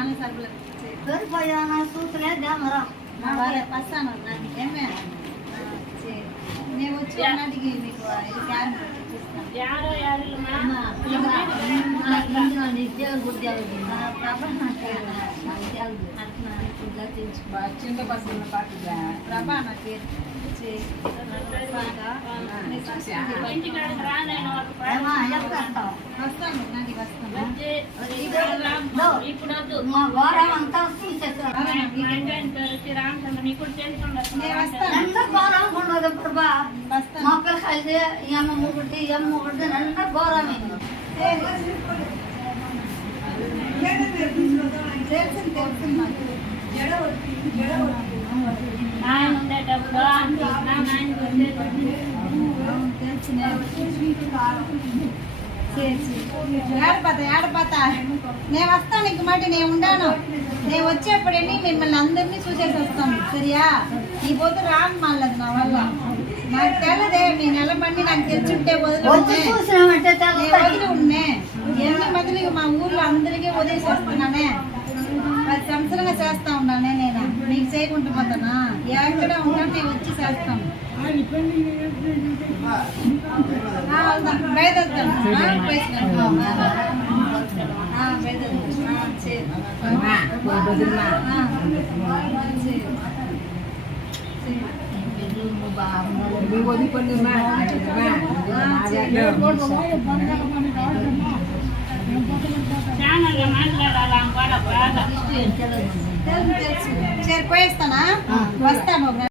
చాలా సరుకులు సరిపోయానా చూసలే దేమరా వస్తాను ఏమే నేను వచ్చి నాటికి మీకు ఇది క్యాన్ ప్రభా నా పేరు వస్తాను నాటికి వస్తాను ఏడపతా నేను వస్తాను ఇంక మాట నేను ఉండాను నేను వచ్చేప్పుడని మిమ్మల్ని అందరినీ చూసేసి వస్తాను సరియా ఈ పోతే రాను మళ్ళీ నా వల్ల నాకు తెలదే మీ నెల బండి నాకు తెచ్చుంటే వదిలి ఉండే ఎన్ని మందికి మా ఊర్లో అందరికీ వదిలేసి వస్తున్నానే 10 సంవత్సరంగా చేస్తా ఉన్నానే నేను మీకు చేయకుండా పోతానా ఎక్కడ ఉంటాను నేను వచ్చి చేస్తాను బయలుదేరుతాను పోయిస్తానా వస్తాను